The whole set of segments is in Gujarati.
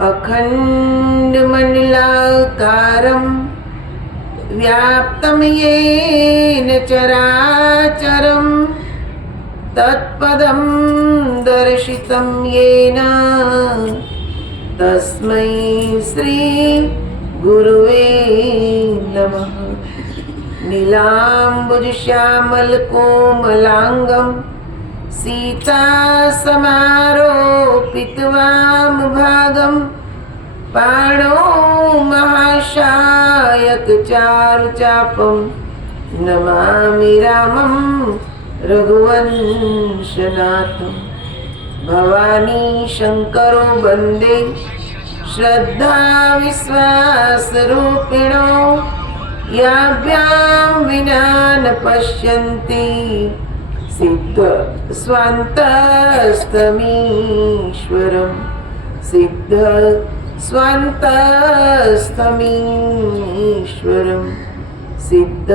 अखण्डमण्डलाकारं व्याप्तं येन चराचरं तत्पदं दर्शितं येन तस्मै श्री गुरुवे नमः। नीलाम्बुजश्यामलकोमलाङ्गं सीतासमारोपितवामभागं पाणौ महाशायकचारुचापं नमामि रामं रघुवंशनाथं। भवानी शङ्करो वन्दे श्रद्धा विश्वासरूपिणो याभ्यां विना न पश्यन्ति सिद्ध स्वान्तस्तमीश्वरं सिद्ध स्वान्तस्तमीश्वरं सिद्ध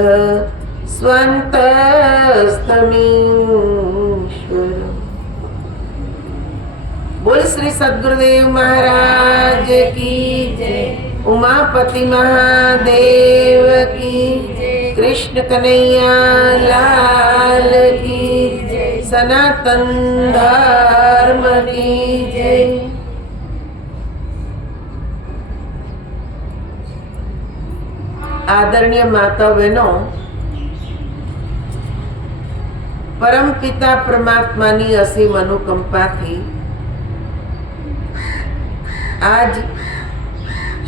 स्वान्तस्तमीश्वरं। बोल श्री सद्गुरुदेव महाराज की जय। उमापति महादेव की जय। कृष्ण कन्हैया लाल की जय। सनातन धर्म की जय। आदरणीय माता बहनों, परम पिता परमात्मानी असीम अनुकंपाथी आज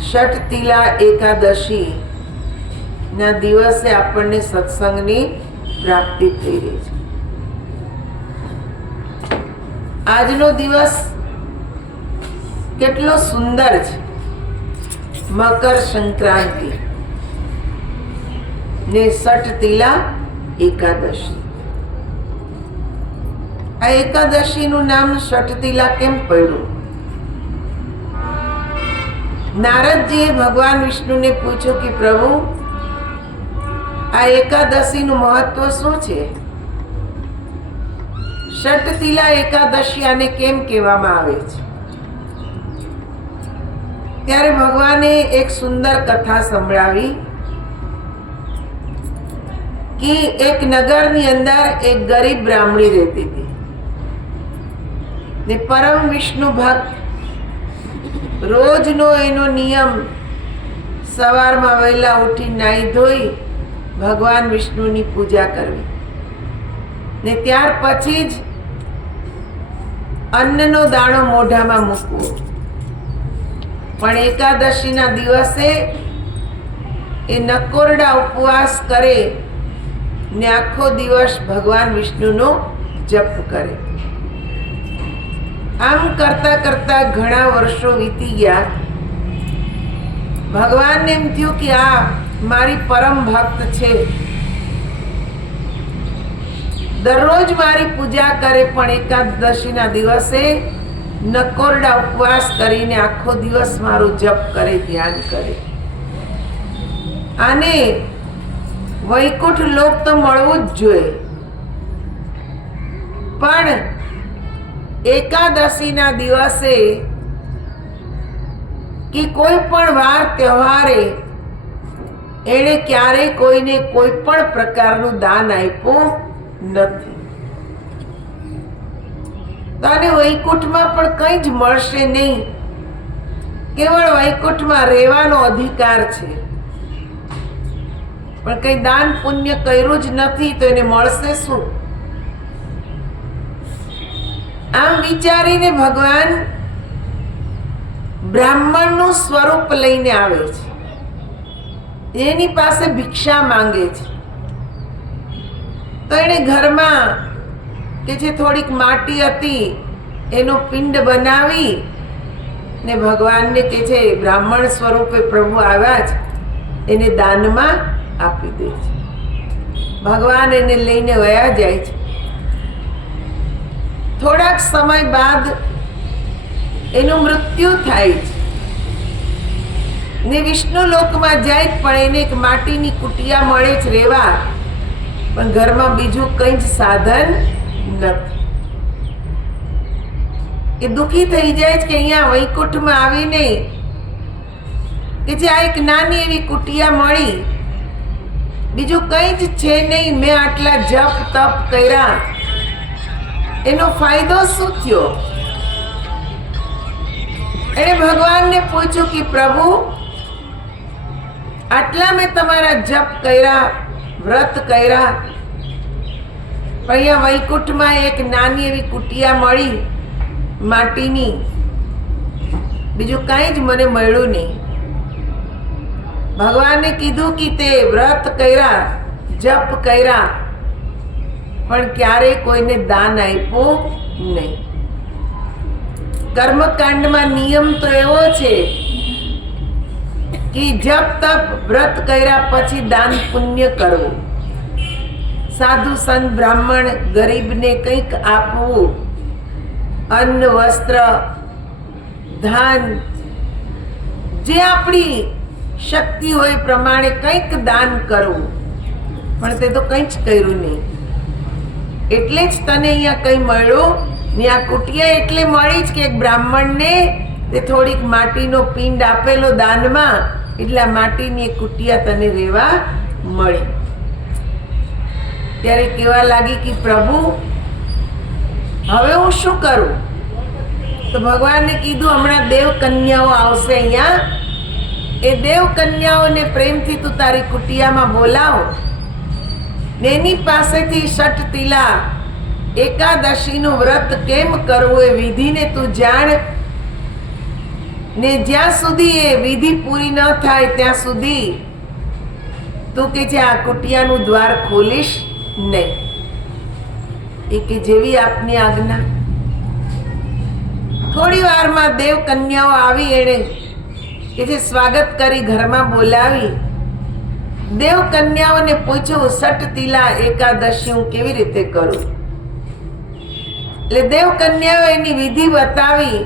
षटतिला एकादशी ना दिवसे आपने सत्संगनी प्राप्ति थई रही है। આજનો દિવસ કેટલો સુંદર છે। મકર સંક્રાંતિ ને ષટતિલા એકાદશી। આ એકાદશીનું નામ ષટતિલા કેમ પડ્યું? નારદજીએ ભગવાન વિષ્ણુને પૂછ્યું કે પ્રભુ, આ એકાદશીનું મહત્વ શું છે? ષટતિલા એકાદશી આને કેમ કહેવામાં આવે છે? ત્યારે ભગવાને એક સુંદર કથા સંભળાવી કે એક નગરની અંદર એક ગરીબ બ્રાહ્મણી રહેતી હતી ને પરમ વિષ્ણુ ભક્ત રોજનો એનો નિયમ સવારમાં વહેલા ઉઠી નાહી ધોઈ ભગવાન વિષ્ણુની પૂજા કરવી ને ત્યાર પછી જ અન્નનો દાણો મોઢામાં મૂકવો। પણ એકાદશીના દિવસે એ નકોરડા ઉપવાસ કરે ને આખો દિવસ ભગવાન વિષ્ણુનો જપ કરે। આમ કરતા કરતા ઘણા વર્ષો વીતી ગયા। ભગવાનને એમ થયું કે આ મારી પરમ ભક્ત છે, દરરોજ મારી પૂજા કરે, પણ એકાદશીના દિવસે નકોરડા ઉપવાસ કરીને આખો દિવસ મારું જપ કરે, ધ્યાન કરે। આને વૈકુંઠ લોક તો મળવું જ જોઈએ, પણ એકાદશીના દિવસે કે કોઈ પણ વાર તહેવારે એણે ક્યારેય કોઈને કોઈ પણ પ્રકારનું દાન આપ્યું નથી। તો આને વૈકુંઠમાં પણ કંઈ જ મળશે નહીં, કેવળ વૈકુંઠમાં રહેવાનો અધિકાર છે, પણ કંઈ દાન પુણ્ય કર્યું જ નથી તો એને મળશે શું? આમ વિચારીને ભગવાન બ્રાહ્મણનું સ્વરૂપ લઈને આવે છે, એની પાસે ભિક્ષા માંગે છે। તો એણે ઘરમાં કે જે થોડીક માટી હતી એનો પિંડ બનાવી ને ભગવાનને કે છે બ્રાહ્મણ સ્વરૂપે પ્રભુ આવ્યા છે, એને દાનમાં આપી દે છે। ભગવાન એને લઈને વયા જાય છે। થોડાક સમય બાદ એનું મૃત્યુ થાય છે ને વિષ્ણુ લોકમાં જાય, પણ એને એક માટીની કુટિયા મળે છે રહેવા, પણ ઘરમાં બીજું કંઈ જ સાધન નથી। એ દુઃખી થઈ જાય છે કે અહીંયા વૈકુંઠમાં આવીને કે જે આ એક નાની એવી કુટિયા મળી, બીજું કંઈ જ છે નહીં, મેં આટલા જપ તપ કર્યા, એનો ફાયદો શું થયો? એણે ભગવાનને પૂછ્યું કે પ્રભુ, આટલા મેં તમારા જપ કર્યા, વ્રત કર્યા, પણ અહીંયા વૈકુંઠમાં એક નાની એવી કુટિયા મળી માટીની, બીજું કાંઈ જ મને મળ્યું નહીં. ભગવાને કીધું કે તે વ્રત કર્યા, જપ કર્યા, પણ ક્યારેય કોઈને દાન આપ્યું નહીં. કર્મકાંડમાં નિયમ તો એવો છે કે જપ તપ વ્રત કર્યા પછી દાન પુણ્ય કરવું, સાધુ સંત બ્રાહ્મણ ગરીબને કંઈક આપવું, અન્ન વસ્ત્ર ધાન, જે આપણી શક્તિ હોય પ્રમાણે કંઈક દાન કરવું, પણ તે તો કંઈ જ કર્યું નહીં. એટલે જ તને અહીંયા કંઈ મળ્યું ને. આ કુટિયા એટલે મળી જ કે એક બ્રાહ્મણને તે થોડીક માટીનો પિંડ આપેલો દાનમાં, એટલે આ માટીની એક કુટિયા તને રહેવા મળી. ત્યારે કેવા લાગી કે પ્રભુ, હવે હું શું કરું? તો ભગવાને કીધું હમણાં દેવ કન્યાઓ આવશે અહીંયા, એ દેવ કન્યાઓને પ્રેમથી તું તારી કુટિયામાં બોલાવ ને એની પાસેથી ષટતિલા એકાદશીનું વ્રત કેમ કરવું એ વિધિને તું જાણ ને જ્યાં સુધી એ વિધિ પૂરી ન થાય ત્યાં સુધી તું કે છે આ કુટિયાનું દ્વાર ખોલીશ નહીં. એ કે જેવી આપની આજ્ઞા. થોડી વારમાં દેવ કન્યાઓ આવી, એણે કે જે સ્વાગત કરી ઘરમાં બોલાવી. દેવ કન્યાઓને પૂછ્યું ષટતિલા એકાદશી હું કેવી રીતે કરું? એટલે દેવ કન્યાઓ એની વિધિ બતાવી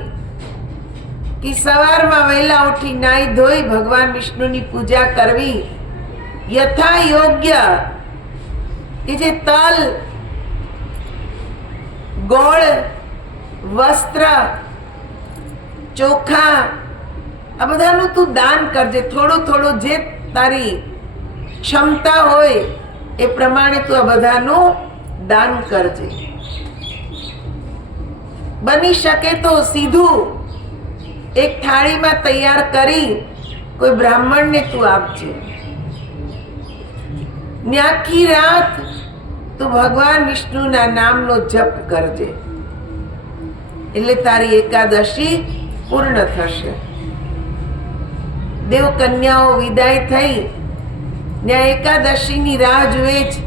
કે સવારમાં વહેલા ઉઠી નાઈ ધોઈ ભગવાન વિષ્ણુની પૂજા કરવી, યથા યોગ્ય કે જે તલ ગોળ વસ્ત્ર ચોખા આ બધાનું તું દાન કરજે. થોડું થોડું જે તારી ક્ષમતા હોય એ પ્રમાણે તું આ બધાનું દાન કરજે. બની શકે તો સીધું એક થાળીમાં તૈયાર કરી કોઈ બ્રાહ્મણને તું આપજે. ને આખી રાત તું ભગવાન વિષ્ણુના નામનો જપ કરજે, એટલે તારી એકાદશી પૂર્ણ થશે. દેવ કન્યાઓ વિદાય થઈ ને એકાદશીની રાહ જુએ છે.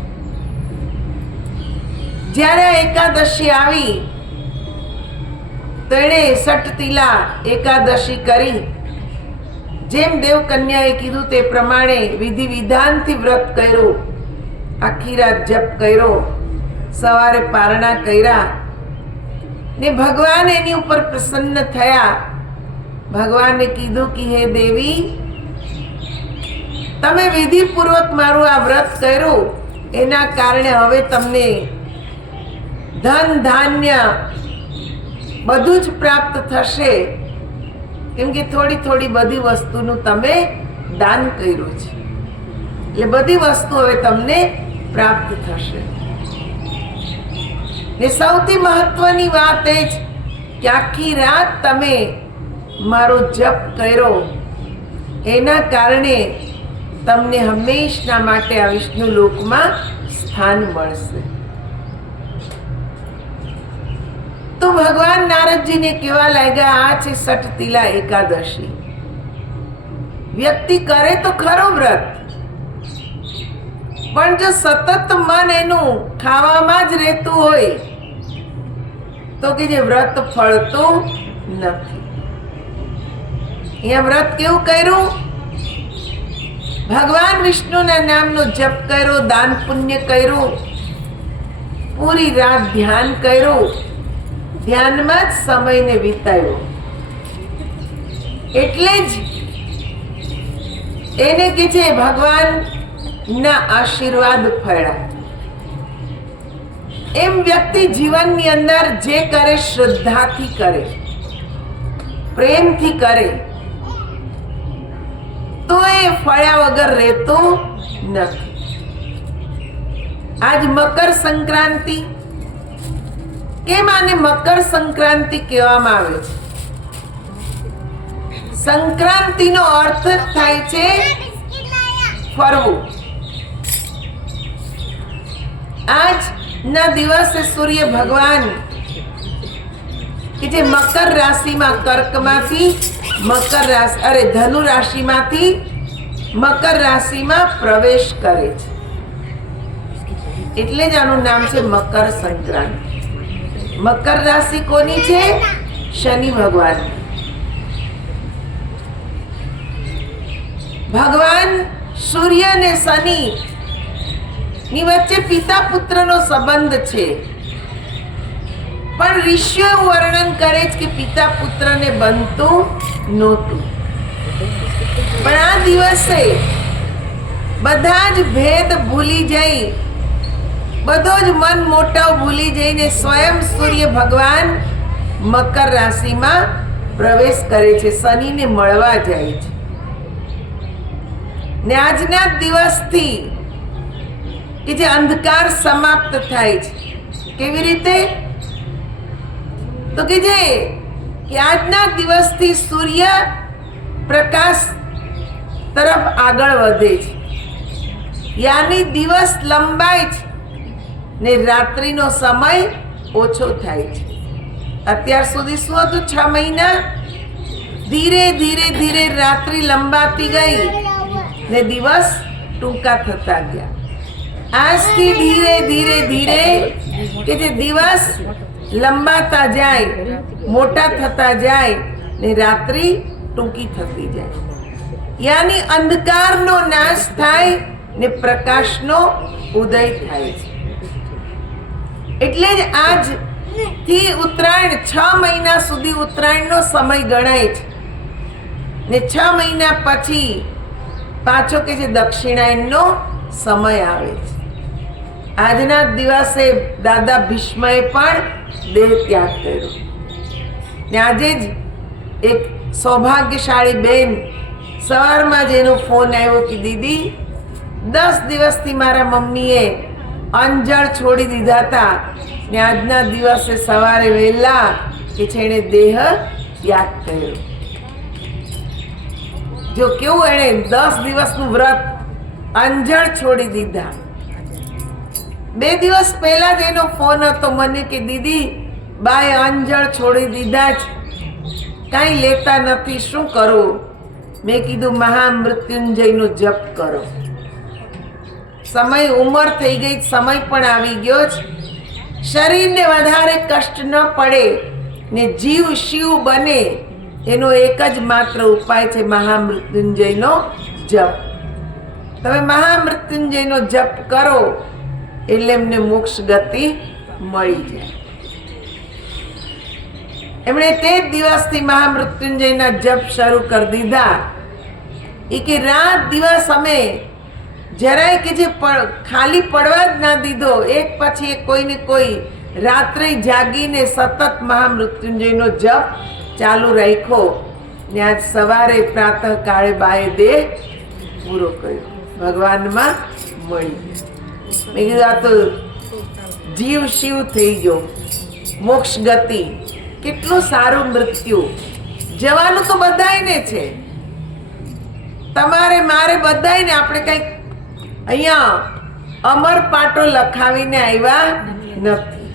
જ્યારે એકાદશી આવી તો એણે ષટતિલા એકાદશી કરી. જેમ દેવ કન્યાએ કીધું તે પ્રમાણે વિધિ વિધાનથી વ્રત કર્યું, આખી રાત જપ કર્યો, સવારે પારણા કર્યા ને ભગવાન એની ઉપર પ્રસન્ન થયા. ભગવાને કીધું કે હે દેવી, તમે વિધિપૂર્વક મારું આ વ્રત કર્યું, એના કારણે હવે તમને ધન ધાન્ય બધું જ પ્રાપ્ત થશે, કેમ કે થોડી થોડી બધી વસ્તુનું તમે દાન કર્યું છે, એટલે બધી વસ્તુ હવે તમને પ્રાપ્ત થશે. ને સૌથી મહત્વની વાત એ જ કે આખી રાત તમે મારો જપ કર્યો, એના કારણે તમને હંમેશના માટે આ વિષ્ણુ લોકમાં સ્થાન મળશે. તો ભગવાન નારદજીને કેવા લાગ્યા, આ છે ષટતિલા એકાદશી. વ્યક્તિ કરે તો ખરો વ્રત, પણ જો સતત મન એનું ખાવામાં જ રહેતું હોય તો કે જે વ્રત ફળતું નથી. અહીંયા વ્રત કેવું કર્યું? ભગવાન વિષ્ણુના નામનો જપ કર્યો, દાન પુણ્ય કર્યું, પૂરી રાત ધ્યાન કર્યું, ધ્યાનમાં જ સમયને વિતાવ્યો. એટલે જ એને કે છે ભગવાન ના આશીર્વાદ ફળ્યા. એમ વ્યક્તિ જીવનની અંદર જે કરે શ્રદ્ધાથી કરે, પ્રેમથી કરે, તો એ ફળ્યા વગર રહેતો નથી. આજ મકર સંક્રાંતિ. કેમ આને મકર સંક્રાંતિ કહેવામાં આવે છે? સંક્રાંતિનો અર્થ થાય છે ફરવું. આજના દિવસે સૂર્ય ભગવાન કે જે મકર રાશિમાં કર્કમાંથી ધનુ રાશિમાંથી મકર રાશિમાં પ્રવેશ કરે છે, એટલે જ આનું નામ છે મકર સંક્રાંતિ. મકર રાશિ કોની છે? શનિ ભગવાન. ભગવાન સૂર્ય અને શનિ ની વચ્ચે પિતા પુત્રનો સંબંધ છે, પણ ઋષિઓ એવું વર્ણન કરે છે કે પિતા પુત્રને બનતું નહોતું. પણ આ દિવસે બધા જ ભેદ ભૂલી જઈ, બધો જ મન મોટાવ ભૂલી જઈને સ્વયં સૂર્ય ભગવાન મકર રાશિમાં પ્રવેશ કરે છે, શનિને મળવા જાય છે. ને આજના દિવસથી કે જે અંધકાર સમાપ્ત થાય છે. કેવી રીતે? તો કે આજના દિવસથી સૂર્ય પ્રકાશ તરફ આગળ વધે છે, યાની દિવસ લંબાય છે ને રાત્રિનો સમય ઓછો થાય છે. અત્યાર સુધી શું હતું? 6 મહિના ધીરે ધીરે ધીરે રાત્રિ લંબાતી ગઈ ને દિવસ ટૂંકા થતા ગયા. આજથી ધીરે ધીરે ધીરે કે જે દિવસ લંબાતા જાય, મોટા થતા જાય ને રાત્રિ ટૂંકી થતી જાય, યાની અંધકારનો નાશ થાય ને પ્રકાશનો ઉદય થાય છે. એટલે જ આજથી ઉત્તરાયણ 6 મહિના સુધી ઉત્તરાયણનો સમય ગણાય છે ને 6 મહિના પછી પાછો કે જે દક્ષિણાયનનો સમય આવે છે. આજના દિવસે દાદા ભીષ્મએ પણ દેહ ત્યાગ કર્યો ને આજે જ એક સૌભાગ્યશાળી બેન સવારમાં જેનો ફોન આવ્યો કે દીદી 10 દિવસથી મારા મમ્મીએ અંજળ છોડી દીધા હતા ને આજના દિવસે સવારે વહેલા કે છે એણે દેહ ત્યાગ કર્યો. જો કેવું, એણે 10 દિવસનું વ્રત અંજળ છોડી દીધા. 2 દિવસ પહેલા જ એનો ફોન હતો મને કે દીદી બાએ અંજળ છોડી દીધા જ, કાંઈ લેતા નથી, શું કરું? મેં કીધું મહામૃત્યુંજયનો જપ કરો. સમય ઉંમર થઈ ગઈ, સમય પણ આવી ગયો છે. શરીરને વધારે કષ્ટ ન પડે ને જીવ શિવ બને એનો એક જ માત્ર ઉપાય છે મહામૃત્યુંજયનો જપ. તમે મહામૃત્યુંજયનો જપ કરો એટલે એમને મોક્ષ ગતિ મળી જાય. એમણે તે જ દિવસથી મહામૃત્યુંજયના જપ શરૂ કરી દીધા. એ કે રાત દિવસ અમે જરાય કે જે ખાલી પડવા જ ના દીધો, એક પછી એક કોઈને કોઈ રાત્રે જાગીને સતત મહામૃત્યુંજયનો જપ ચાલુ રાખ્યો ને આજ સવારે પ્રાતઃ કાળે બાએ દેહ પૂરો કર્યો, ભગવાનમાં મળી. મેં કીધું આ તો જીવ શિવ થઈ ગયો, મોક્ષ ગતિ. કેટલું સારું મૃત્યુ. જવાનું તો બધાયને છે, તમારે મારે બધાયને. આપણે કંઈક અહીંયા અમર પાટો લખાવીને આવ્યા નથી.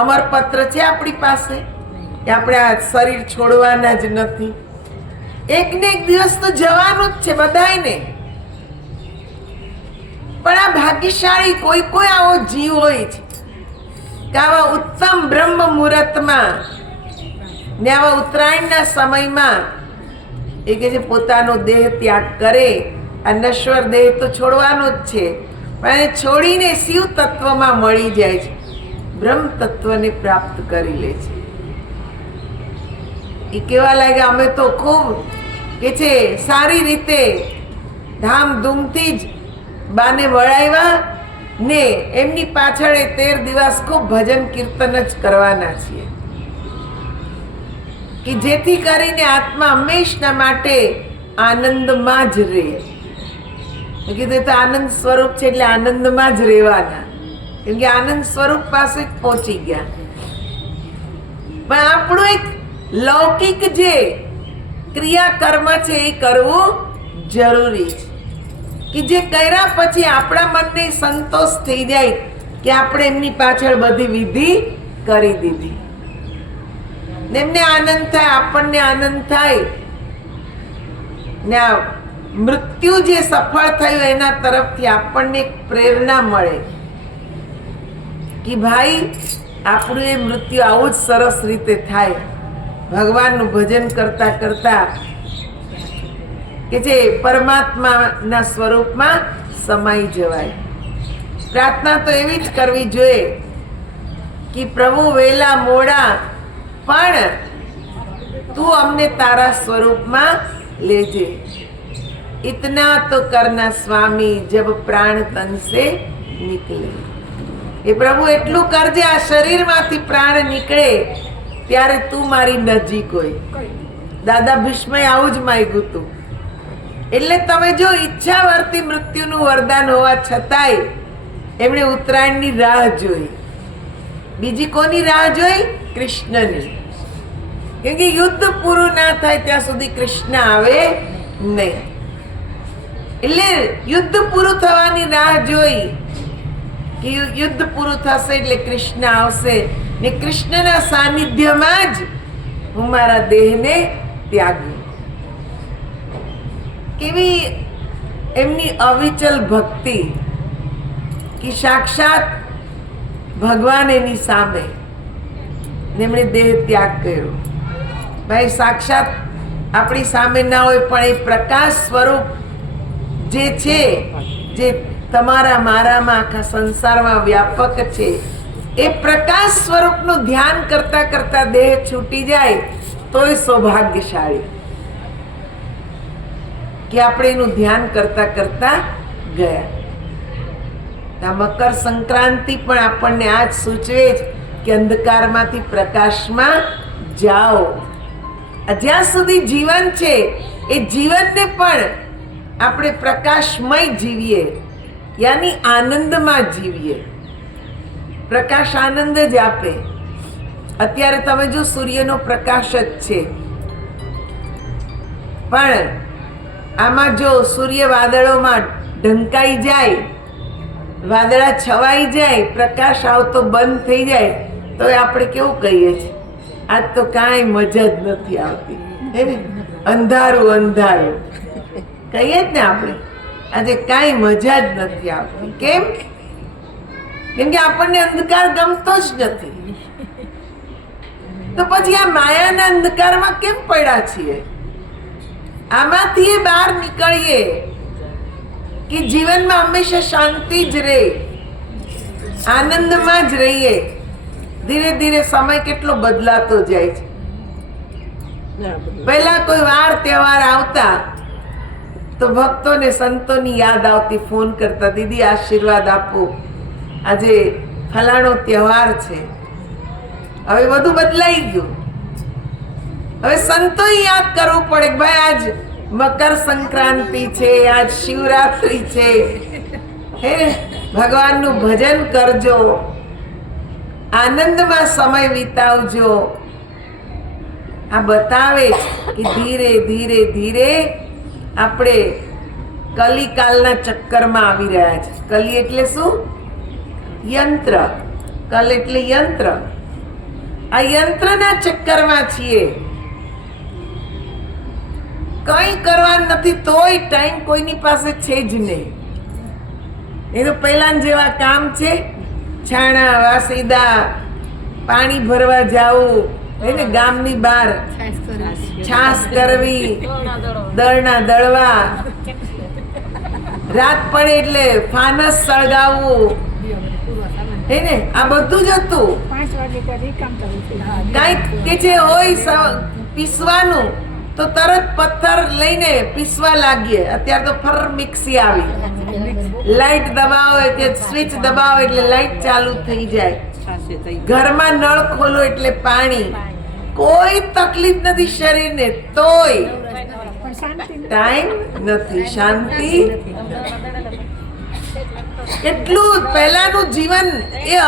અમરપત્ર છે આપણી પાસે, આપણે આ શરીર છોડવાના જ નથી. એક ને એક દિવસ તો જવાનું જ છે બધાયને. પણ આ ભાગ્યશાળી કોઈ આવો જીવ હોય છે કે આવા ઉત્તમ બ્રહ્મ મુહૂર્તમાં ને આવા ઉત્તરાયણના સમયમાં એ કે જે પોતાનો દેહ ત્યાગ કરે. આ નશ્વર દેહ તો છોડવાનો જ છે, પણ એને છોડીને શિવ તત્વમાં મળી જાય છે, બ્રહ્મ તત્વને પ્રાપ્ત કરી લે છે. એ કેવા લાગે, અમે તો ખૂબ કે છે સારી રીતે ધામધૂમથી જ બાને વળાવ્યા ને એમની પાછળ 13 દિવસ ખૂબ ભજન કીર્તન જ કરવાના છીએ કે જેથી કરીને આત્મા હંમેશના માટે આનંદમાં જ રહે. મેં કીધું તો આનંદ સ્વરૂપ છે એટલે આનંદમાં જ રહેવાના, કેમ કે આનંદ સ્વરૂપ પાસે જ પહોંચી ગયા. પણ આપણું એક લૌકિક જે ક્રિયા કર્મ છે એ કરવું જરૂરી છે કે જે કર્યા પછી આપણા મનને સંતોષ થઈ જાય કે આપણે એમની પાછળ બધી વિધિ કરી દીધી, એમને આનંદ થાય, આપણને આનંદ થાય ને આ મૃત્યુ જે સફળ થયું એના તરફથી આપણને એક પ્રેરણા મળે કે ભાઈ આપણું એ મૃત્યુ આવું જ સરસ રીતે થાય, ભગવાનનું ભજન કરતા કરતા કે જે પરમાત્માના સ્વરૂપમાં સમાઈ જવાય. પ્રાર્થના તો એવી જ કરવી જોઈએ કે પ્રભુ વહેલા મોડા પણ તું અમને તારા સ્વરૂપમાં લેજે. इतना तो करना स्वामी जब प्राण तन से निकले. એ પ્રભુ એટલું કરજે આ શરીરમાંથી પ્રાણ નીકળે ત્યારે તું મારી નજીક હોય. દાદા ભીષ્મએ આવું જ માંગ્યું હતું. એટલે તમે જો ઈચ્છા વર્તી મૃત્યુનું વરદાન હોવા છતાંય એમણે ઉત્તરાયણની રાહ જોઈ. બીજી કોની રાહ જોઈ? કૃષ્ણની. કેમ કે યુદ્ધ પૂરું ના થાય ત્યાં સુધી કૃષ્ણ આવે નહીં. એટલે યુદ્ધ પૂરું થવાની રાહ જોઈ કે યુદ્ધ પૂરું થશે એટલે કૃષ્ણ આવશે ને કૃષ્ણના સાનિધ્યમાં જ હું મારા દેહને ત્યાગી. કેવી એમની અવિચલ ભક્તિ કે સાક્ષાત ભગવાન એની સામે એમણે દેહ ત્યાગ કર્યો. ભાઈ સાક્ષાત આપણી સામે ના હોય પણ એ પ્રકાશ સ્વરૂપ જે છે, જે તમારા મારામાં આખા સંસારમાં વ્યાપક છે, એ પ્રકાશ સ્વરૂપનું ધ્યાન કરતા કરતા દેહ છૂટી જાય તોય સૌભાગ્યશાળી કે આપણે એનું ધ્યાન કરતા કરતા ગયા. આ મકર સંક્રાંતિ પણ આપણને આ જ સૂચવે છે કે અંધકારમાંથી પ્રકાશમાં જાઓ. જ્યાં સુધી જીવન છે એ જીવનને પણ આપણે પ્રકાશમય જીવીએ, યાની આનંદમાં જીવીએ. પ્રકાશ આનંદ જ આપે. અત્યારે તમે જો સૂર્યનો પ્રકાશ જ છે, પણ આમાં જો સૂર્ય વાદળોમાં ઢંકાઈ જાય, વાદળા છવાઈ જાય, પ્રકાશ આવતો બંધ થઈ જાય તો આપણે કેવું કહીએ છીએ? આજ તો કાંઈ મજા જ નથી આવતી, અંધારું અંધારું કહીએ જ ને આપણે. આજે કાંઈ મજા જ નથી આવતી. કેમ? કેમ કે આપણને અંધકાર ગમતો જ નથી. તો પછી આ માયાના અંધકારમાં કેમ પડ્યા છીએ? આમાંથી બહાર નીકળીએ કે જીવનમાં હંમેશા શાંતિ જ રહે, આનંદમાં જ રહીએ. ધીરે ધીરે સમય કેટલો બદલાતો જાય છે. પહેલા કોઈ વાર તહેવાર આવતા તો ભક્તોને સંતોની યાદ આવતી, ફોન કરતા, દીદી આશીર્વાદ આપો, આજે ફલાણો તહેવાર છે. હવે બધું બદલાઈ ગયું. હવે સંતોએ યાદ કરવું પડે કે ભાઈ આજ મકર સંક્રાંતિ છે, આજ શિવરાત્રિ છે, હે ભગવાનનું ભજન કરજો, આનંદમાં સમય વિતાવજો. આ બતાવે કે ધીરે ધીરે ધીરે આપણે કલિકાલના ચક્કરમાં આવી રહ્યા છે. કલી એટલે શું? યંત્ર. કલ એટલે યંત્ર. આ યંત્રના ચક્કરમાં છીએ. કંઈ કરવા નથી તોય ટાઈમ કોઈની પાસે છે જ નહીં. એ તો પહેલા જેવા કામ છે, છાણા વાસીદા, પાણી ભરવા જાવું, એને ગામની બહાર છાસ કરવી, દળના દળવા, રાત પડે એટલે ફાનસ સળગાવવું, એને આ બધું જ હતું. કાંઈક કે જે હોય પીસવાનું તો તરત પથ્થર લઈને પીસવા લાગીએ. અત્યારે તો ફર મિક્સી આવી, લાઈટ દબાવો કે સ્વિચ દબાવો એટલે લાઈટ ચાલુ થઈ જાય, ઘરમાં નળ ખોલો એટલે પાણી, કોઈ તકલીફ નથી શરીરને, તોય ટાઈમ નથી, શાંતિ. કેટલું પહેલાનું જીવન એ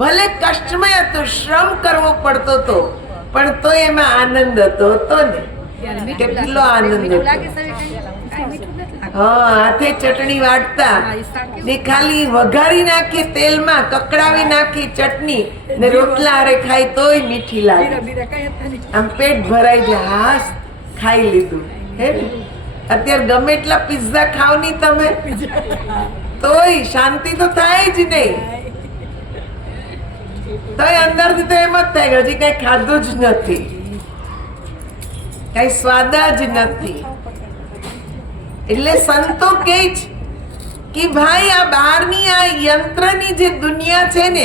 ભલે કષ્ટમય હતું, શ્રમ કરવો પડતો હતો, પણ તો એમાં આનંદ હતો ને. કેટલો આનંદ હતો. હાથે ચટણી વાટતા ને ખાલી વઘારી નાખી તેલમાં, કકડાવી નાખી ચટણી ને રોટલા હારે ખાઈ તોય મીઠી લાગે, આમ પેટ ભરાઈ જાય. હાસ ખાઈ લીધું હે ને. અત્યારે ગમે એટલા પિઝા ખાવ ની તમે, તોય શાંતિ તો થાય જ નહીં. તોય અંદરથી તો એમ જ થાય હજી કઈ ખાધું જ નથી, કઈ સ્વાદ જ નથી. એટલે સંતો કહે છે કે ભાઈ આ બહારની આ યંત્રની જે દુનિયા છે ને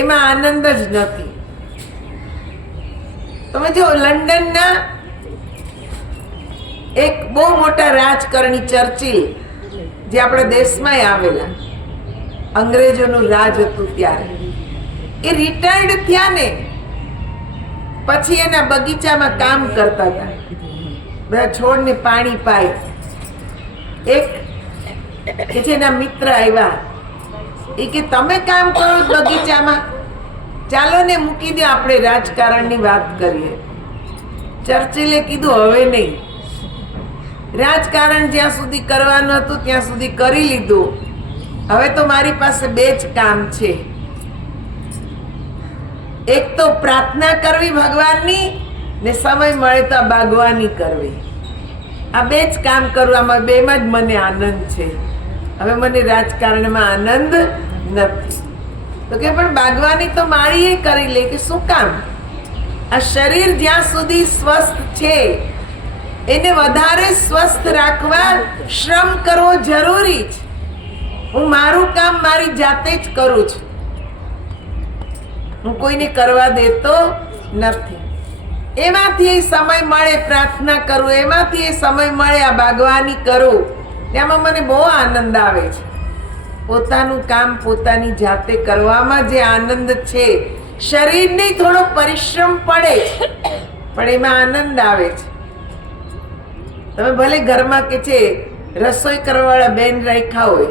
એમાં આનંદ જ નથી. તમે જો લંડનના એક બહુ મોટા રાજકારણી ચર્ચિલ, જે આપણા દેશમાં આવેલા, અંગ્રેજોનું રાજ હતું ત્યારે, એ રિટાયર્ડ થયા ને પછી એના બગીચામાં કામ કરતા હતા, બધા છોડને પાણી પાય. એક કે જેના મિત્ર આવ્યા, એ કે તમે કામ કરો બગીચામાં, ચાલો ને મૂકી દો, આપણે રાજકારણની વાત કરીએ. ચર્ચિલે કીધું હવે નહીં, રાજકારણ જ્યાં સુધી કરવાનું હતું ત્યાં સુધી કરી લીધું, હવે તો મારી પાસે બે જ કામ છે. એક તો પ્રાર્થના કરવી ભગવાનની, ને સમય મળે તો બાગવાની કરવી. આ બે જ કામ કરું, આમાં બેમાં જ મને આનંદ છે. હવે મને રાજકારણમાં આનંદ નથી. તો કે પણ બાગવાની તો માળીએ કરી લે. કે શું કામ? આ શરીર જ્યાં સુધી સ્વસ્થ છે એને વધારે સ્વસ્થ રાખવા શ્રમ કરવો જરૂરી છે. હું મારું કામ મારી જાતે જ કરું છું, હું કોઈને કરવા દેતો નથી. એમાંથી એ સમય મળે પ્રાર્થના કરું, એમાંથી એ સમય મળે આ બાગવાની કરું, એમાં મને બહુ આનંદ આવે છે. પોતાનું કામ પોતાની જાતે કરવામાં જે આનંદ છે, શરીરને થોડો પરિશ્રમ પડે પણ એમાં આનંદ આવે છે. તમે ભલે ઘરમાં કે છે રસોઈ કરવાવાળા બેન રાખ્યા હોય,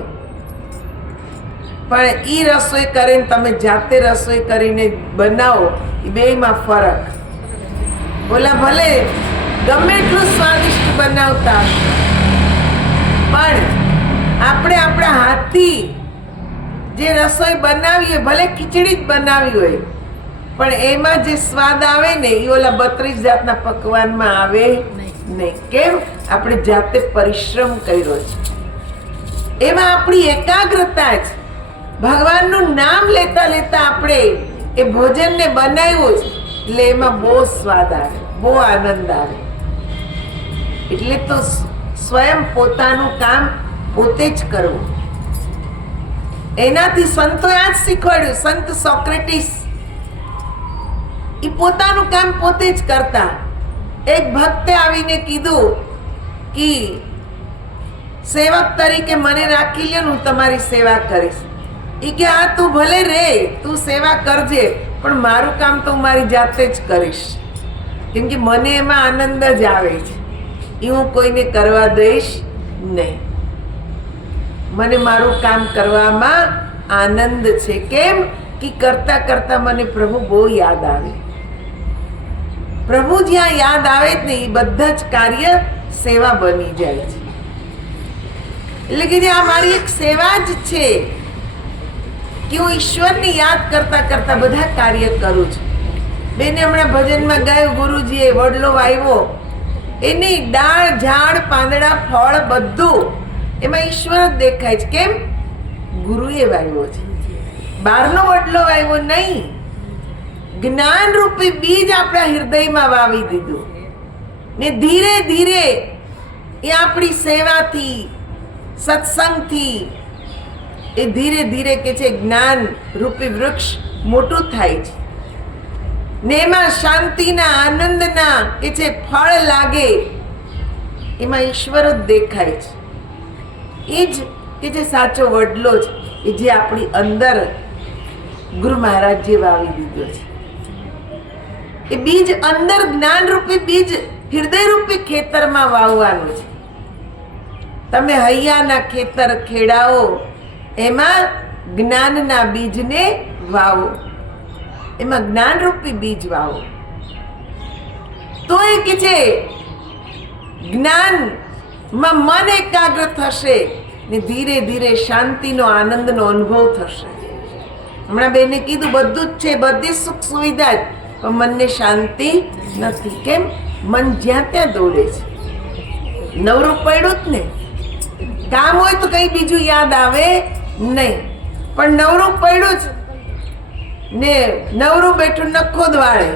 પણ ઈ રસોઈ કરીને તમે જાતે રસોઈ કરીને બનાવો, એ બેયમાં ફરક. ઓલા ભલે ગમે એટલું સ્વાદિષ્ટ બનાવતા, પણ આપણે આપણા હાથથી જે રસોઈ બનાવીએ, ભલે ખીચડી જ બનાવી હોય, પણ એમાં જે સ્વાદ આવે ને એ ઓલા 32 જાતના પકવાનમાં આવે નહીં. કેમ? આપણે જાતે પરિશ્રમ કર્યો છે, એમાં આપણી એકાગ્રતા છે. ભગવાનનું નામ લેતા લેતા આપણે એ ભોજનને બનાવ્યું છે, એટલે એમાં બહુ સ્વાદ આવે, બહુ આનંદ આવે. એટલે તો સ્વયં પોતાનું કામ પોતે જ કરવું. એનાથી સંતોએ આ જ શીખવાડ્યું. સંત સોક્રેટિસ એ પોતાનું કામ પોતે જ કરતા. એક ભક્તે આવીને કીધું કે સેવક તરીકે મને રાખી લ્યો, હું તમારી સેવા કરીશ. એ કે હા તું ભલે રે, તું સેવા કરજે, પણ મારું કામ તો હું મારી જાતે જ કરીશ, કેમ કે મને એમાં આનંદ જ આવે છે. એ હું કોઈને કરવા દઈશ નહીં. મને મારું કામ કરવામાં આનંદ છે. કેમ કે કરતા કરતા મને પ્રભુ બહુ યાદ આવે. પ્રભુ જ્યાં યાદ આવે જ ને એ બધા જ કાર્ય સેવા બની જાય છે. એટલે કે જે આ મારી એક સેવા જ છે કે હું ઈશ્વરને યાદ કરતા કરતા બધા કાર્ય કરું છું. બેને હમણાં ભજનમાં ગાયું, ગુરુજીએ વડલો વાવ્યો, એની ડાળ ઝાડ પાંદડા ફળ બધું એમાં ઈશ્વર જ દેખાય છે. કેમ? ગુરુએ વાવ્યો છે, બહારનો વડલો વાવ્યો નહીં. જ્ઞાન રૂપી બીજ આપણા હૃદયમાં વાવી દીધું ને ધીરે ધીરે એ આપણી સેવાથી, સત્સંગથી એ ધીરે ધીરે કે છે જ્ઞાન રૂપી વૃક્ષ મોટું થાય છે ને એમાં શાંતિના, આનંદના કે છે ફળ લાગે, એમાં ઈશ્વર જ દેખાય છે. એ જ કે જે સાચો વડલો છે, કે જે આપણી અંદર ગુરુ મહારાજે વાવી દીધો છે. એ બીજ અંદર જ્ઞાનરૂપી બીજ હૃદયરૂપી ખેતરમાં વાવવાનું છે. તમે હૈયાના ખેતર ખેડાવો, એમાં જ્ઞાનના બીજને વાવો, એમાં જ્ઞાનરૂપી બીજ વાવો. તો એ કે છે જ્ઞાનમાં મન એકાગ્ર થશે ને ધીરે ધીરે શાંતિનો આનંદનો અનુભવ થશે. હમણાં બેને કીધું બધું જ છે, બધી સુખ સુવિધા જ, પણ મનને શાંતિ નથી. કેમ? મન જ્યાં ત્યાં દોડે છે. નવરું પડ્યું જ ને, કામ હોય તો કઈ બીજું યાદ આવે નહીં, પણ નવરું પડ્યું જ ને નવરું બેઠું નખો દ્વાળે,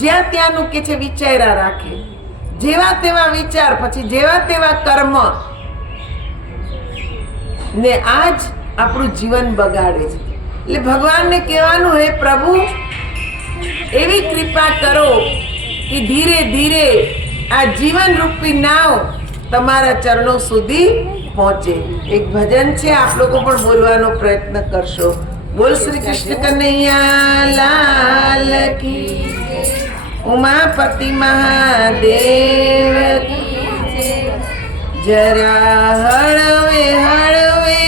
જ્યાં ત્યાંનું કે છે વિચાર્યા રાખે, જેવા તેવા વિચાર, પછી જેવા તેવા કર્મ, ને આજ આપણું જીવન બગાડે છે. એટલે ભગવાનને કહેવાનું, હે પ્રભુ એવી કૃપા કરો કે ધીરે ધીરે આ જીવન રૂપી નાવ તમારા ચરણો સુધી પહોંચે. એક ભજન છે, આપ લોકો પણ બોલવાનો પ્રયત્ન કરશો. બોલ શ્રી કૃષ્ણ કનૈયા લાલ કી, ઉમાપતિ મહાદેવ કી. જરા હળવે હળવે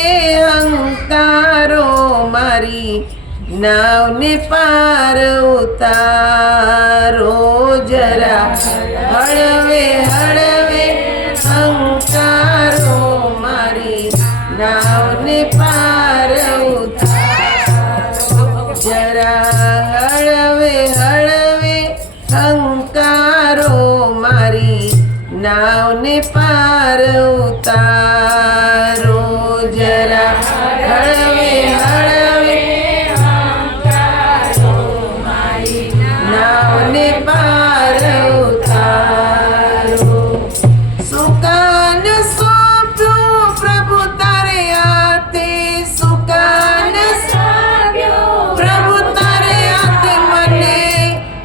અંકારો મારી નાવને પાર ઉતારો. જરા હળવે હળવે અંકારો મારી નાવને પાર ઉતારો. જરા હળવે હળવે અંકારો મારી નાવને પાર ઉતારો. જરા હળવે હળવે અંકારો મારી નાવને પાર ઉતારો. સુકાન સોંપ્યું પ્રભુ તારે હાથે, સુકાન સોંપ્યું પ્રભુ તારે હાથે, મને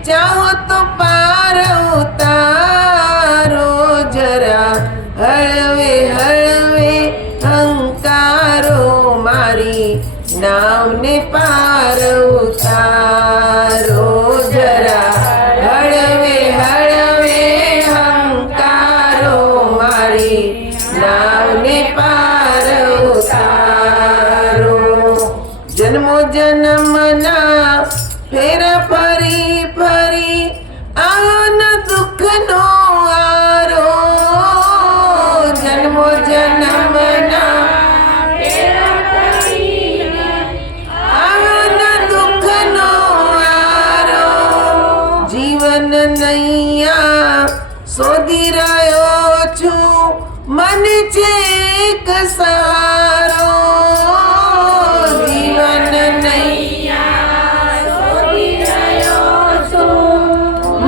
ચાહો તો પાર ઉતારો. જરા હળવે હળવે અંકારો મારી નાવને પાર ઉતારો. જરા હળવે હળવે અંકારો મારી નાવને પાર ઉતારો. જન્મો જન્મના ફેર ફરી ફરી આવો ન દુઃખનો આરો. જન્મો જન્મના આવો ન દુઃખનો આરો. જીવન નૈયા શોધી રહ્યો છું, મન છે એક સહારો. જીવન નૈયા શોધી રહ્યો છું,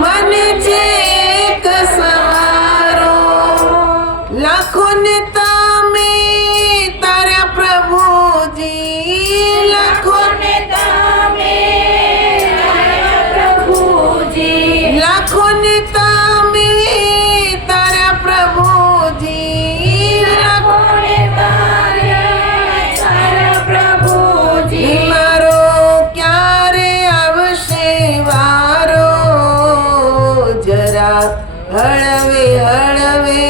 મન છે એક સહારો. લાખોને તમે તારા પ્રભુજી, લાખોને તમે તારા પ્રભુજી, લાખોને તમે તારા પ્રભુજી, લાખોને તારા પ્રભુજી. મારો ક્યારે આવશે વારો. જરા હળવે હળવે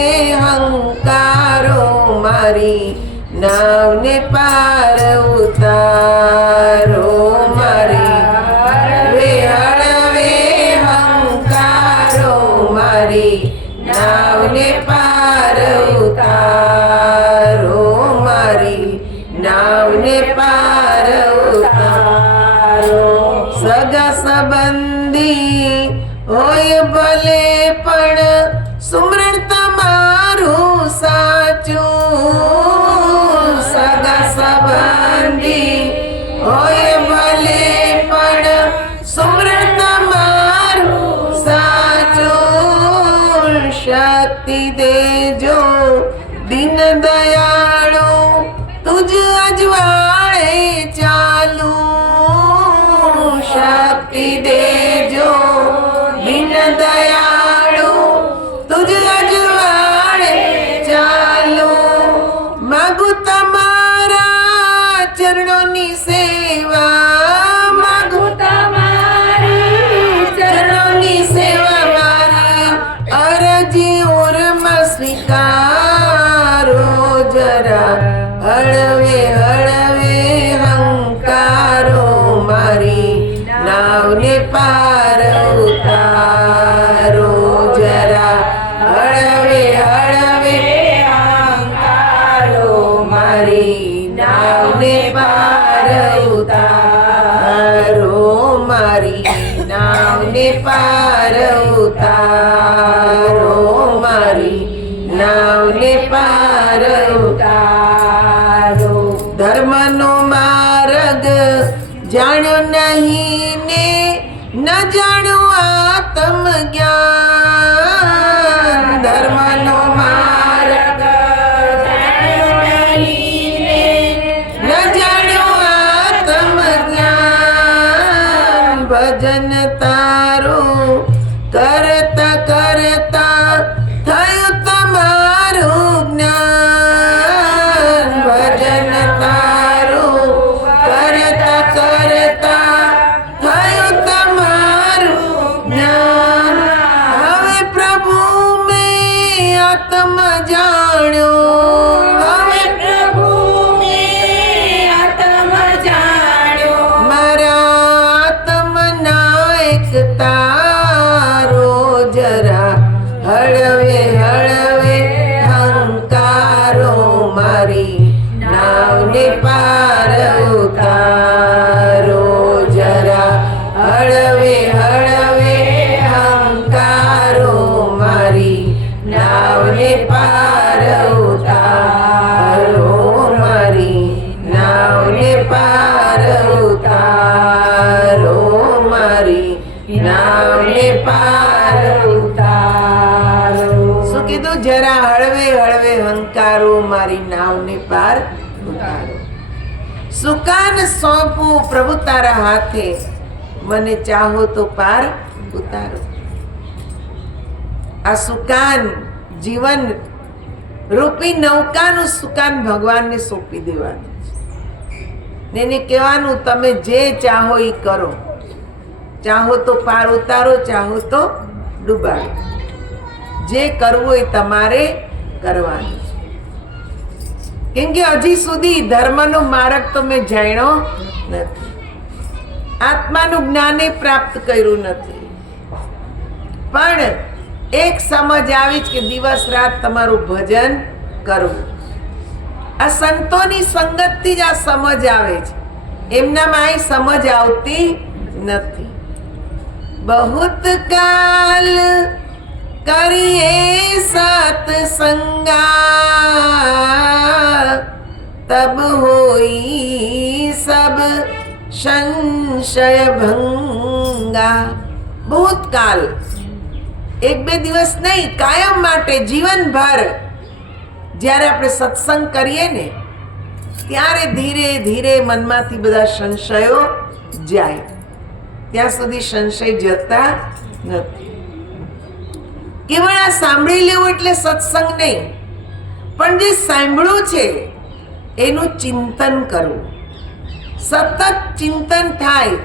હંકારો મારી નાવને પાર ઉતારો. મારી હળવે હળવે હંકારો મારી નાવને પાર ઉતારો. મારી નાવને પાર ઉતારો. સગા સંબંધી હોય ભલે પણ સુમરણ તમારું સાચું. સગા સંબંધી હોય ભલે પણ સુમરણ તમારું સાચું. શક્તિ દેજો દીન દયાળુ, તુજ અજવાળે ચાલુ. શક્તિ દેજો દીન દયાળુ, લેવા માગું તમારી ચરણોની સેવા મારી અરજી ઉરમાં સ્વીકારો જરા હળવે હળવે હંકારો મારી નાવને પાર ઉતારો જરા હળવે હળવે હંકારો મારી નાવને પાર ઉતારો મારી નાવને પાર ઉતારો મારી નાવને પાર ઉતારો ધર્મનો માર્ગ જાણ્યો નહીં ને ન જાણ્યું આત્મ જ્ઞાન ધર્મનો માર્ગ જાણ્યો નહીં ને ન જાણ્યું આત્મ જ્ઞાન ભજન તારું કરતા કરતા થયું તમારું જ્ઞાન ભજન તારું કરતા કરતા થયું તમારું જ્ઞાન હવે પ્રભુ મેં આત્મ જાણ્યો હવે પ્રભુ મેં આત્મ જાણ્યો મારા આત્મના એક તારો જરા હળવે હળવે હંકારો મારી નાવને પાર ઉતારો જરા હળવે હળવે હંકારો મારી નાવને પાર ઉતારો મારી નાવને પાર ઉતારો મારી નાવને પાર ઉતારો શું કીધું જરા હળવે હળવે હંકારો મારી નાવને પાર ઉતારો સુકાન સોંપું પ્રભુ તારા હાથે મને ચાહો તો પાર ઉતારો આ સુકાન જીવન રૂપી નૌકાનું સુકાન ભગવાનને સોંપી દેવાનું ને એને કહેવાનું તમે જે ચાહો એ કરો ચાહો તો પાર ઉતારો ચાહો તો ડૂબાડો જે કરવું એ તમારે કરવાનું કેમ કે હજી સુધી ધર્મનો માર્ગ તો મેં જાણ્યો નથી આત્માનું જ્ઞાને પ્રાપ્ત કર્યું નથી પણ એક સમજ આવી જ કે દિવસ રાત તમારું ભજન કરવું આ સંતોની સંગતથી જ આ સમજ આવે છે એમનામાં આ સમજ આવતી નથી बहुत काल करिए सत्संगा तब होई सब संशय भंगा बहुत काल एक બે દિવસ નહીં કાયમ માટે જીવનભર જ્યારે આપણે સત્સંગ કરીએ ને ત્યારે ધીરે ધીરે મનમાંથી બધા સંશયો જાય ત્યાં સુધી સંશય જતા નથી કેવળ આ સાંભળી લેવું એટલે સત્સંગ નહીં પણ જે સાંભળ્યું છે એનું ચિંતન કરવું સતત ચિંતન થાય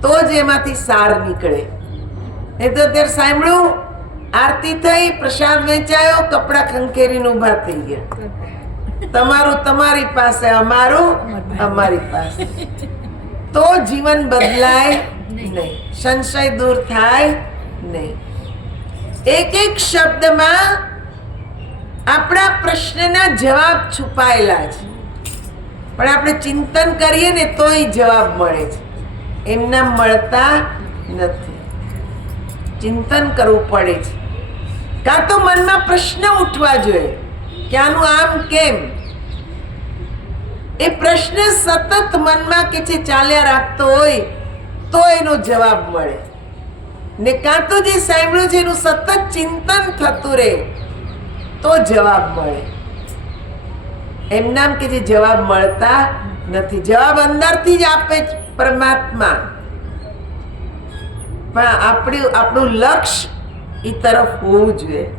તો જ એમાંથી સાર નીકળે નહીં તો અત્યારે સાંભળ્યું આરતી થઈ પ્રસાદ વેચાયો કપડા ખંખેરીને ઊભા થઈ ગયા તમારું તમારી પાસે અમારું અમારી પાસે તો જીવન બદલાય નહીં સંશય દૂર થાય નહીં એક એક શબ્દમાં આપણા પ્રશ્નના જવાબ છુપાયેલા છે પણ આપણે ચિંતન કરીએ ને તોય જવાબ મળે છે એમના મળતા નથી ચિંતન કરવું પડે છે કાં તો મનમાં પ્રશ્ન ઉઠવા જોઈએ કે આનું આમ કેમ એ પ્રશ્ન સતત મનમાં કે છે ચાલ્યા રાખતો હોય તો એનો જવાબ મળે ને કાં તો જે સાંભળ્યું છે એનું સતત ચિંતન થતું રહે તો જવાબ મળે એમ નામ કે જે જવાબ મળતા નથી જવાબ અંદરથી જ આપે પરમાત્મા પણ આપણું લક્ષ્ય એ તરફ હોવું જોઈએ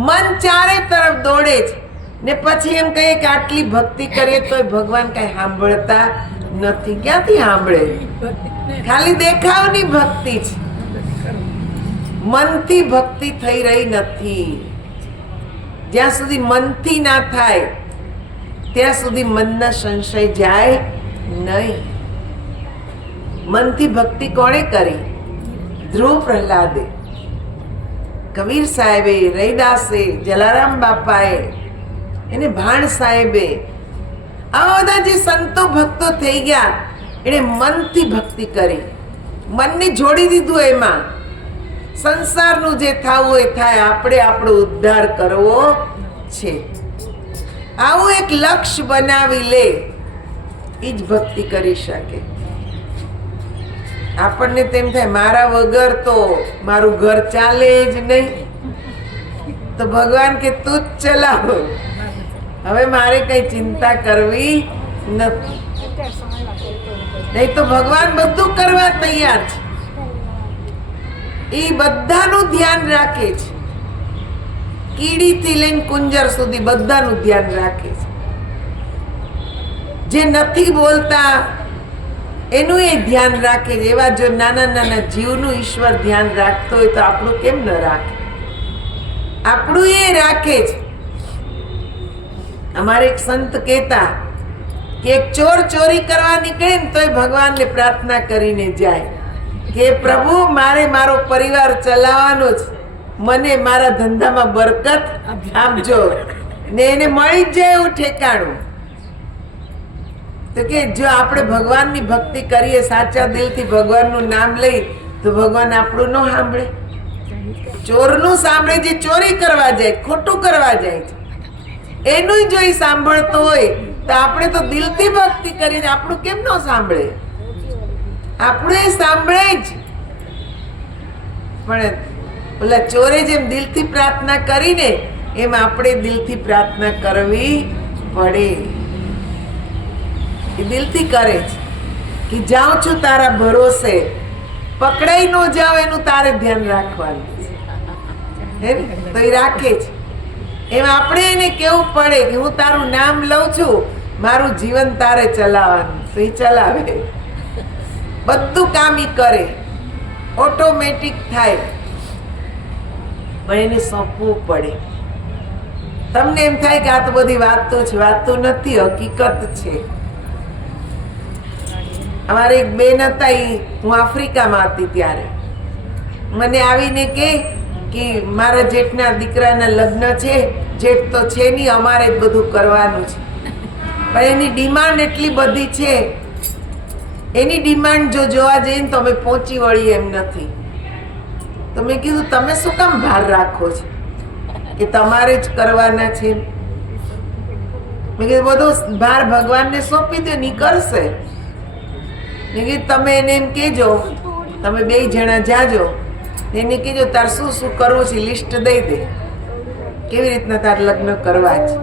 મન ચારે તરફ દોડે છે ને પછી એમ કહીએ કે આટલી ભક્તિ કરીએ તો ભગવાન કઈ સાંભળતા નથી. ક્યાંથી સાંભળે? ખાલી દેખાવની ભક્તિ છે, મનથી ભક્તિ થઈ રહી નથી. જ્યાં સુધી મનથી ના થાય ત્યાં સુધી મનના સંશય જાય નહીં. મનથી ભક્તિ કોણે કરી? ધ્રુવ પ્રહલાદે, કબીર સાહેબે, રૈદાસે, જલારામ બાપાએ, એને ભાણ સાહેબે, આવા બધા જે સંતો ભક્તો થઈ ગયા, એને મનથી ભક્તિ કરી, મનને જોડી દીધું. એમાં સંસારનું જે થવું એ થાય, આપણે આપણો ઉદ્ધાર કરવો છે. આવું એક લક્ષ્ય બનાવી લે, એ જ ભક્તિ કરી શકે. આપણને તેમ થાય મારા વગર તો મારું ઘર ચાલે જ નહીં, તો ભગવાન કે તું જ ચલાવ, હવે મારે કઈ ચિંતા કરવી નથી. નહીં તો ભગવાન બધું કરવા તૈયાર છે. એ બધાનું ધ્યાન રાખે છે, કીડીથી લઈને કુંજર સુધી બધાનું ધ્યાન રાખે છે. જે નથી બોલતા એનું એ ધ્યાન રાખે છે. એવા જો નાના નાના જીવનું ઈશ્વર ધ્યાન રાખતો હોય તો આપણું કેમ ન રાખે? આપણું એ રાખે છે. અમારે એક સંત કહેતા કે એક ચોર ચોરી કરવા નીકળે ને તોય ભગવાનને પ્રાર્થના કરીને જાય કે પ્રભુ મારે મારો પરિવાર ચલાવવાનો છે, મને મારા ધંધામાં બરકત આપજો, ને એને મળી જ જાય એવું ઠેકાણું. તો કે જો આપણે ભગવાનની ભક્તિ કરીએ, સાચા દિલથી ભગવાનનું નામ લઈ, તો ભગવાન આપણું ન સાંભળે, ચોરનું સાંભળે. જે ચોરી કરવા જાય, ખોટું કરવા જાય છે, એનું જો એ સાંભળતો હોય તો આપણે તો દિલથી ભક્તિ કરીને આપણું કેમ ન સાંભળે? આપણું એ સાંભળે જ. પણ ઓલા ચોરે જેમ દિલથી પ્રાર્થના કરીને એમ આપણે દિલથી પ્રાર્થના કરવી પડે. એ દિલથી કરે છે કે જાઉં છું તારા ભરોસે, પકડાઈ ન જાવ એનું તારે ધ્યાન રાખવાનું છે, તો એ રાખે છે. એમ આપણે એને કેવું પડે કે હું તારું નામ લઉં છું, મારું જીવન તારે ચલાવવાનું. તો એ ચલાવે, બધું કામ ઈ કરે, ઓટોમેટિક થાય. પણ એને સોંપવું પડે. તમને એમ થાય કે આ તો બધી વાતો છે, વાતો નથી, હકીકત છે. અમારે એક બેન હતા, હું આફ્રિકામાં હતી ત્યારે મને આવીને કે મારા જેઠના દીકરાના લગ્ન છે, જેઠ તો છે નહીં, અમારે જ બધું કરવાનું છે, પણ એની ડિમાન્ડ એટલી બધી છે, એની ડિમાન્ડ જો જોવા જઈએ ને તો અમે પહોંચી વળીએ એમ નથી. તો મેં કીધું તમે શું કામ ભાર રાખો છો કે તમારે જ કરવાના છે? મેં કીધું બધો ભાર ભગવાનને સોંપી દો, ની કરશે. મેં કીધું તમે એને એમ કહેજો, તમે 2 જણા જાજો, એને કહેજો તાર શું શું કરવું છે લિસ્ટ દઈ દે, કેવી રીતના તાર લગ્ન કરવા છે,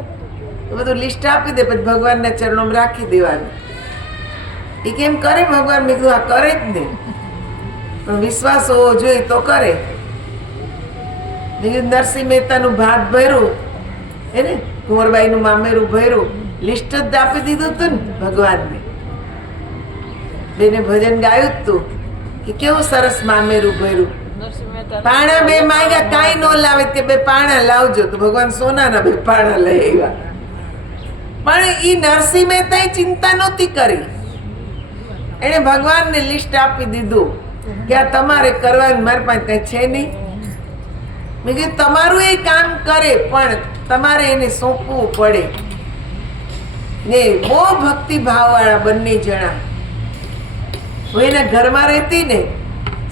તો બધું લિસ્ટ આપી દે, પછી ભગવાનના ચરણોમાં રાખી દેવાનું. એ કેમ કરે ભગવાન? મેં કીધું આ કરે જ ને, પણ વિશ્વાસ હોવો જોઈએ તો કરે. મેં કીધું નરસિંહ મહેતાનું ભાત ભર્યું, એને કુંવરબાઈનું મામેરું ભર્યું, લિસ્ટ જ આપી દીધું હતું ને ભગવાનને. બેને ભજન ગાયું હતું કે કેવું સરસ મામેરું ભર્યું, પાણા 2 માંગ્યા, કાંઈ ન લાવે કે 2 પાણા લાવજો, તો ભગવાન સોનાના 2 પાણા લઈ આવ્યા. પણ ઈ નરસિંહ મહેતાએ ચિંતા નહોતી કરી, એને ભગવાનને લિસ્ટ આપી દીધું કે આ તમારે કરવાનું, મારી પાસે કઈ છે નહીં. મેં કીધું તમારું એ કામ કરે, પણ તમારે એને સોંપવું પડે ને. બહુ ભક્તિ ભાવવાળા બંને જણા. હું એના ઘરમાં રહેતી ને,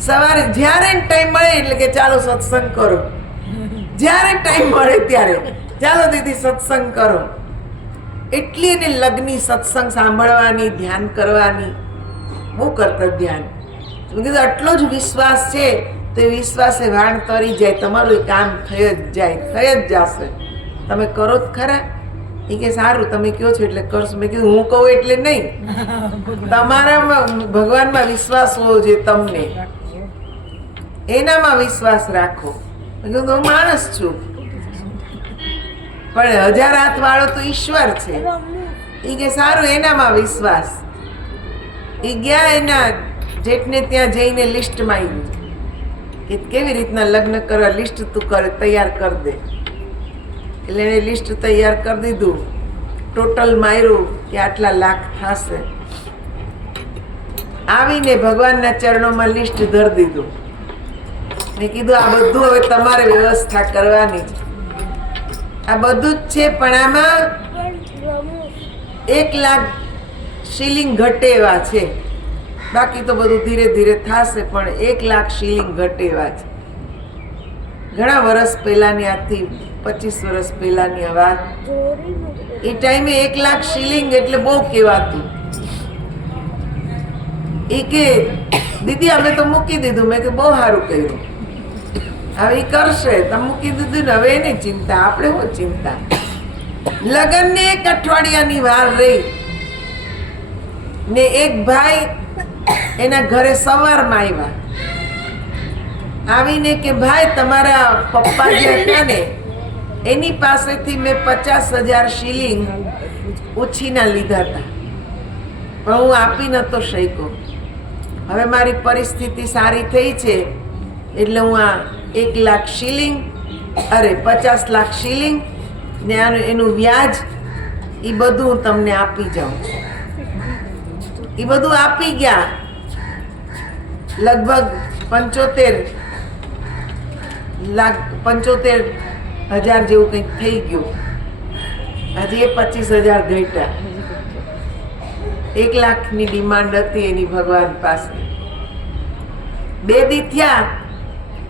સવારે જ્યારે ટાઈમ મળે એટલે કે ચાલો સત્સંગ કરો, જ્યારે ટાઈમ મળે ત્યારે ચાલો દીદી સત્સંગ કરો. એટલી એને લગ્ની સત્સંગ સાંભળવાની, ધ્યાન કરવાની બહુ કરતા ધ્યાન. મેં કીધું આટલો જ વિશ્વાસ છે તો એ વિશ્વાસે વાણ તરી જાય, તમારું એ કામ થઈ જ જાય, થઈ જ જશે. તમે કરો જ ખરા? એ કે સારું તમે કહો છો એટલે કરશું. મેં કીધું હું કહું એટલે નહીં, તમારામાં ભગવાનમાં વિશ્વાસ હોવો જોઈએ, તમને એનામાં વિશ્વાસ રાખો. મેં કીધું હું માણસ છું, પણ 1000 હાથ વાળો તો ઈશ્વર છે. એ કે સારું એનામાં વિશ્વાસ. એ ગયા એના જેઠને ત્યાં જઈને લિસ્ટ માંગ્યું કે કેવી રીતના લગ્ન કરવા, લિસ્ટ તું તૈયાર કરી દે. એટલે એને લિસ્ટ તૈયાર કરી દીધું, ટોટલ માર્યું કે આટલા લાખ થશે. આવીને ભગવાનના ચરણોમાં લિસ્ટ ધરી દીધું ને કીધું આ બધું હવે તમારે વ્યવસ્થા કરવાની છે. આ બધું જ છે, પણ આમાં 1 લાખ શિલિંગ ઘટે એવા છે. બાકી તો બધું ધીરે ધીરે થશે, પણ 1 લાખ શિલિંગ ઘટે એવા છે. ઘણા વર્ષ પહેલાની, આજથી 25 વર્ષ પહેલાની વાત. એ ટાઈમે 1 લાખ શિલિંગ એટલે બહુ કહેવાતું. એ કે દીદી અમે તો મૂકી દીધું. મેં કે બહુ સારું કર્યું, હવે એ કરશે. તમે મૂકી દીધું ને, હવે એની ચિંતા, આપણે શું ચિંતા. લગ્નને 1 અઠવાડિયાની વાર રહી ને એક ભાઈ એના ઘરે સવારમાં આવ્યા. આવીને કે ભાઈ તમારા પપ્પા જે હતા ને એની પાસેથી મેં 50,000 શિલિંગ ઉછીના લીધા હતા, પણ હું આપી નતો શક્યો. હવે મારી પરિસ્થિતિ સારી થઈ છે એટલે હું આ 1 લાખ શિલિંગ, 50 લાખ શિલિંગ ને એનું વ્યાજ એ બધું હું તમને આપી જાઉં છું. એ બધું આપી ગયા. લગભગ 75,000 જેવું કંઈક થઈ ગયું. હજી એ 25,000 ઘટ્યા. 1 લાખની ડિમાન્ડ હતી એની ભગવાન પાસે. 2 દી થયા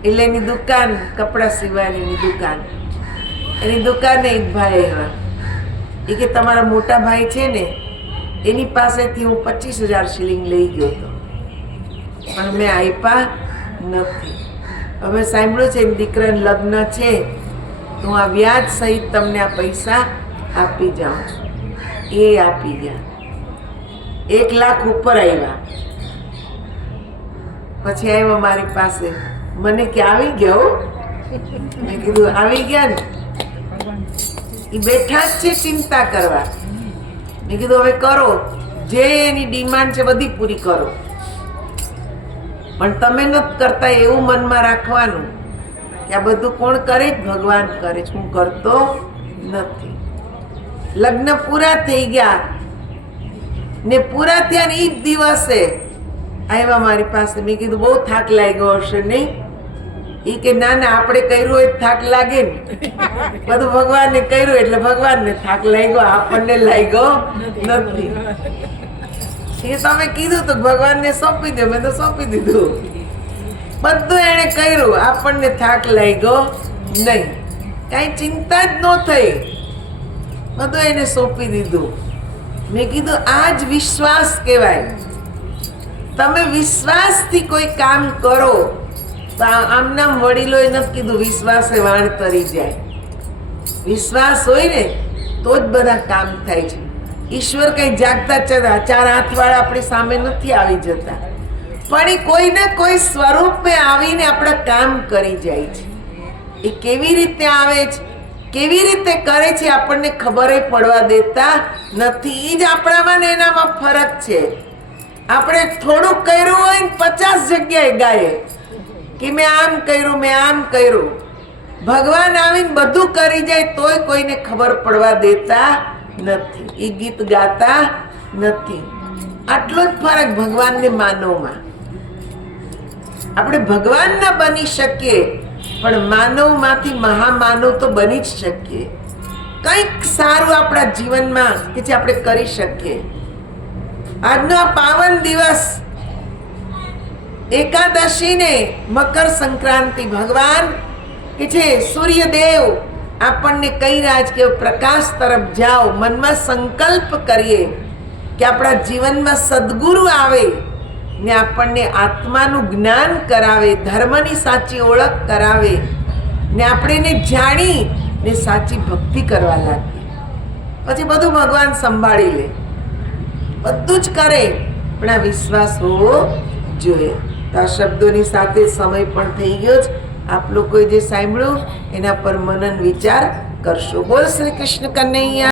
એટલે એની દુકાન, કપડાં સીવવાની દુકાન, એની દુકાને એક ભાઈ આવ્યા. એ કે તમારા મોટા ભાઈ છે ને એની પાસેથી હું 25,000 શિલિંગ લઈ ગયો હતો, પણ મેં આપ્યા નથી. હવે સાંભળ્યું છે દીકરાને લગ્ન છે તો હું આ વ્યાજ સહિત તમને આ પૈસા આપી જાઉં છું. એ આપી ગયા. 1 લાખ ઉપર આવ્યા. પછી આવ્યો મારી પાસે, મને કે આવી ગયો. મેં કીધું આવી ગયા ને. એ બેઠા જ છે ચિંતા કરવા. મેં કીધું હવે કરો, જે એની ડિમાન્ડ છે બધી પૂરી કરો, પણ તમે નથી કરતા એવું મનમાં રાખવાનું કે આ બધું કોણ કરે? ભગવાન કરે છે, હું કરતો નથી. લગ્ન પૂરા થઈ ગયા ને પૂરા થયા ને એ જ દિવસે આવ્યા મારી પાસે. મેં કીધું બહુ થાક લાગ્યો હશે નહીં? એ કે ના ના, આપણે કર્યું હોય થાક લાગે ને. બધું ભગવાનને કર્યું એટલે ભગવાનને થાક લાગ્યો, આપણને લાગ્યો નથી. એ તમે કીધું તો ભગવાનને સોંપી દો. મેં તો સોંપી દીધું. બધું એણે કર્યું, આપણને થાક લાગ્યો નહીં. કાંઈ ચિંતા જ ન થઈ, બધું એને સોંપી દીધું. મેં કીધું આ જ વિશ્વાસ કહેવાય. તમે વિશ્વાસથી કોઈ કામ કરો તો આમનામ વડીલોએ નથી કીધું વિશ્વાસે વાણ તરી જાય. વિશ્વાસ હોય ને તો જ બધા કામ થાય છે. ઈશ્વર કઈ જાગતા 4 હાથવાળા આપણી સામે નથી આવી જતા, પણ એ કોઈને કોઈ સ્વરૂપે આવીને આપણા કામ કરી જાય છે. એ કેવી રીતે આવે છે, કેવી રીતે કરે છે આપણને ખબર પડવા દેતા નથી. એ જ આપણામાં ને એનામાં ફરક છે. આપણે થોડુંક કર્યું હોય ને 50 જગ્યાએ ગાયે કે મેં આમ કર્યું, મેં આમ કર્યું. ભગવાન આવીને બધું કરી જાય તોય કોઈને ખબર પડવા દેતા નથી. એ ગીત ગાતા નથી. આટલો જ ફરક ભગવાનને માનવમાં. આપણે ભગવાન ના બની શકીએ પણ માનવમાંથી મહામાનવ તો બની જ શકીએ. કંઈક સારું આપણા જીવનમાં કે જે આપણે કરી શકીએ. આજનો આ પાવન દિવસ એકાદશીને મકર સંક્રાંતિ, ભગવાન કે છે સૂર્યદેવ આપણને કહી રહ્યા છે કે પ્રકાશ તરફ જાઓ. મનમાં સંકલ્પ કરીએ કે આપણા જીવનમાં સદગુરુ આવે ને આપણને આત્માનું જ્ઞાન કરાવે, ધર્મની સાચી ઓળખ કરાવે ને આપણે એને જાણી ને સાચી ભક્તિ કરવા લાગીએ. પછી બધું ભગવાન સંભાળી લે, બધું જ કરે, પણ આ વિશ્વાસ હોવો જોઈએ. તો આ શબ્દોની સાથે સમય પણ થઈ ગયો છે. આપ લોકોએ જે સાંભળ્યું એના પર મનન વિચાર કરશો. બોલ શ્રી કૃષ્ણ કનૈયા.